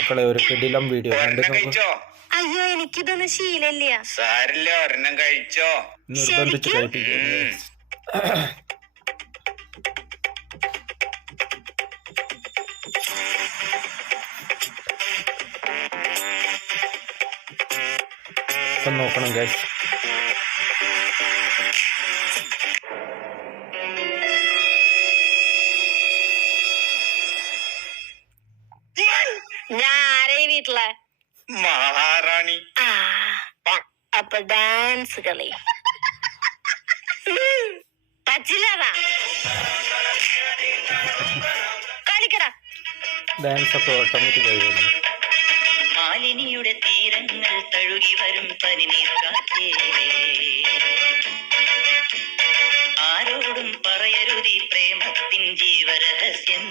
മക്കളെ ഒരു കിടിലം വീഡിയോ കഴിച്ചോ? അയ്യോ എനിക്കിതൊന്നും ശീലല്ല. സാരില്ല, ഒരെണ്ണം കഴിച്ചോ. നിർബന്ധിച്ച് കഴിപ്പിക്കും. നോക്കണം ഗൈസ്. ഞാൻ ആരേ വീട്ടിലെ മഹാറാണി. അപ്പൊ ഡാൻസ് കളി പച്ചില്ലതാ കളിക്കട. ഡാൻസ് ഒക്കെ ഓട്ടോമാറ്റിക് കഴിയുന്നു. മാലിനിയുടെ തീരങ്ങൾ തഴുകി വരും പനിനീർ കാറ്റേ, ആരോടും പറയരുതി പ്രേമത്തിൻ ജീവരഹസ്യം.